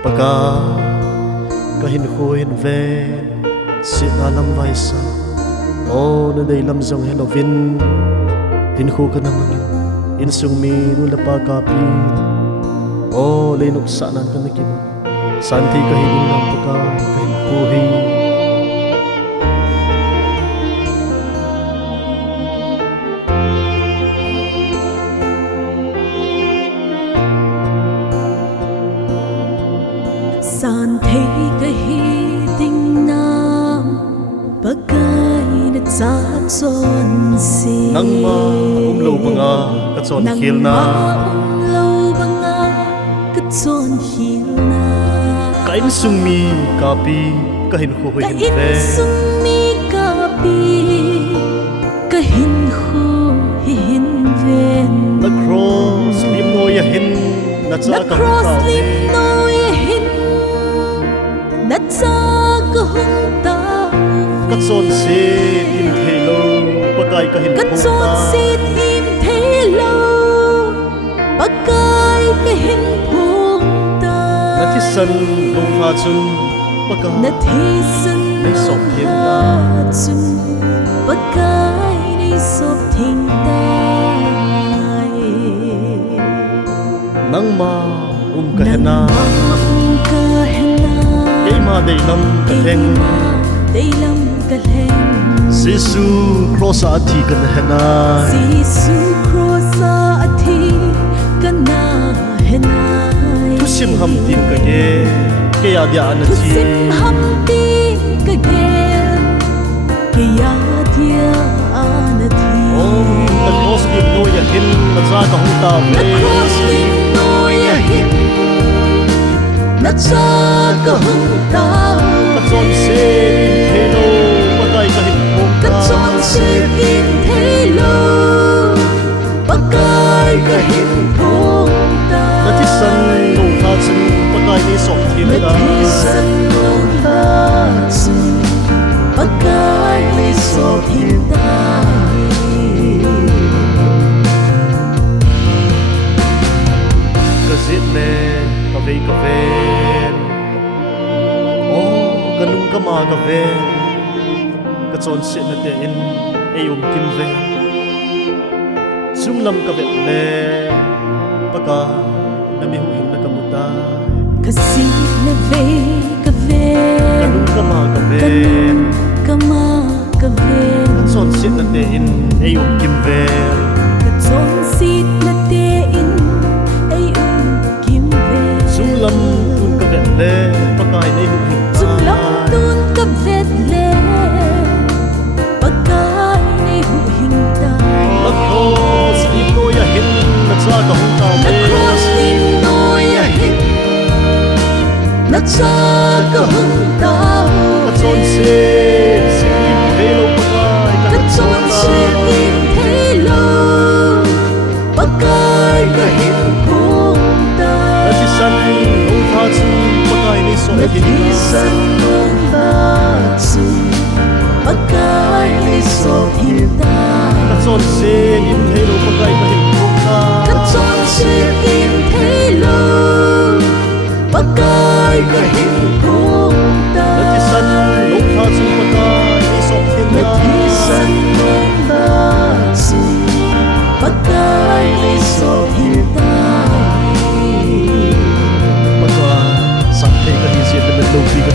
Pakai kahinkho hinven sit alam vaisa o na deilam zong helovin hinkho ka namangin in sungmi nula pakapi o lenok sanan ka nakima SANTHEI KAHI ng Pakai kahinkho hi SANTHEI KAHI ding nam Pakai na chonse Nangma umlou banga ka chon khelna umlou banga ka chon khelna kain sungmi kapi kahinkho hinven kain sungmi kapi kahinkho hinven na cross lim noiya hin na cha kahung taove nacha kahung taove ka chonset in theilou Pakai kahin ka chonset in theilou Pakai kahin phongtai na thisan longlha chun Pakai na thisan nay soptheng chun Pakai nay soptheng Nangma kahenan Keima deilam kalheng deilam kalheng Jesu Cross athi kahenan Jesu Cross athi kahenan tusim ham tin ka ge kaya dia anathi tusim ham tin ka ge kaya dia anathi the cross lim noiya hin na cha kahung taove the cross lim noiya hin na cha kahung taove ka chonset in theilou Pakai kahin ka phongtai chonset in theilou Pakai kahin phongtai na thisan longlha chun Pakai nay soptheng na thisan longlha chun Pakai nay soptheng ka zit le ka vei ka ven kanung ka ma ka ven ka chonset na te in kim ven sumlam ka vet le Pakai na mi huing na kamutai kasi na ve kanung ka ma ka ven kama ka ve ka chonset na te in kim ven ka chonset na te in kim ve sumlam tun ka vet le Pakai na huing sumlam tun ka vet le Pakai na huing na cross lim noiya hin na cha kahung taove na cross lim noiya hin na cha kahung taove ka chonset in theilou Pakai ka chonset in theilou Pakai kahin phongtai na thisan longlha chun Pakai nay na soptheng thisan longlha chun Pakai nay soptheng ka chonset in theilou Pakai kahin phongtai ka chonset in theilou Pakai kahin phongtai na thisan longlha chun Pakai nay soptheng na thisan longlha chun Pakai nay soptheng Pakai SANTHEI KAHI siya ka naglobi ka